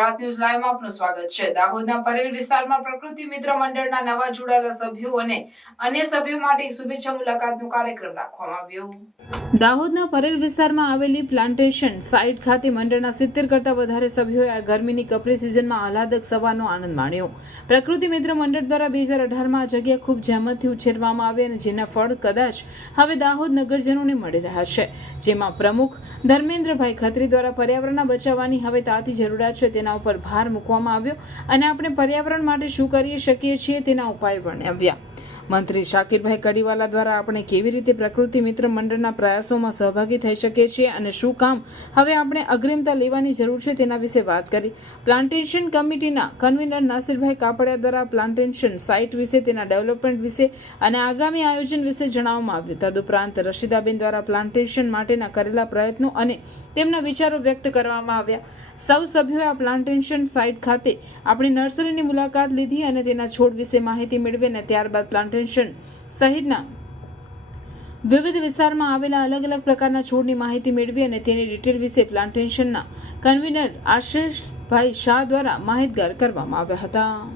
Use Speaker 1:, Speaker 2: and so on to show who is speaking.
Speaker 1: Gujarat news લાઈવમાં આપનું સ્વાગત છે. દાહોદના પરેલ વિસ્તારમાં પ્રકૃતિ મિત્ર મંડળના નવા જોડાયેલા સભ્યો અને અન્ય સભ્યો માટે શુભેચ્છા મુલાકાતનો કાર્યક્રમ રાખવામાં આવ્યો. દાહોદના પરેલ વિસ્તારમાં આવેલી પ્લાન્ટેશન સાઇટ ખાતે મંડળના સિત્તેર કરતા વધારે સભ્યોએ આ ગરમીની કપરી સિઝનમાં આહલાદક સવારનો આનંદ માણ્યો. પ્રકૃતિ મિત્ર મંડળ દ્વારા બે હજાર અઢારમાં આ જગ્યા ખૂબ જહેમતથી ઉછેરવામાં આવી અને જેના ફળ કદાચ હવે દાહોદ નગરજનોને મળી રહ્યા છે. જેમાં પ્રમુખ ધર્મેન્દ્રભાઈ ખત્રી દ્વારા પર્યાવરણના બચાવવાની હવે તાતી જરૂરિયાત છે તેના ઉપર ભાર મૂકવામાં આવ્યો. અને આપણે પર્યાવરણ માટે શું કરી શકીએ છીએ તેના ઉપાય વર્ણવ્યા. મંત્રી શાકિરભાઈ કડીવાલા દ્વારા આપણે કેવી રીતે પ્રકૃતિ મિત્ર મંડળના પ્રયાસોમાં સહભાગી થઈ શકીએ છીએ અને શું કામ હવે આપણે અગ્રિમતા લેવાની જરૂર છે તેના વિશે વાત કરી. પ્લાન્ટેશન કમિટીના કન્વીનર નાસિરભાઈ કાપડિયા દ્વારા પ્લાન્ટેશન સાઇટ વિશે, તેના ડેવલપમેન્ટ વિશે અને આગામી આયોજન વિશે જણાવવામાં આવ્યું. તદુપરાંત રશિદાબેન દ્વારા પ્લાન્ટેશન માટેના કરેલા પ્રયત્નો અને તેમના વિચારો વ્યક્ત કરવામાં આવ્યા. સૌ સભ્યોએ આ પ્લાન્ટેશન સાઇટ ખાતે આપણી નર્સરીની મુલાકાત લીધી અને તેના છોડ વિશે માહિતી મેળવી અને ત્યારબાદ પ્લાન્ટેશન સહિતના વિવિધ વિસ્તારમાં આવેલા અલગ અલગ પ્રકારના છોડની માહિતી મેળવી અને તેની ડિટેલ વિશે પ્લાન્ટેશનના કન્વીનર આશિષભાઈ શાહ દ્વારા માહિતગાર કરવામાં આવ્યા હતા.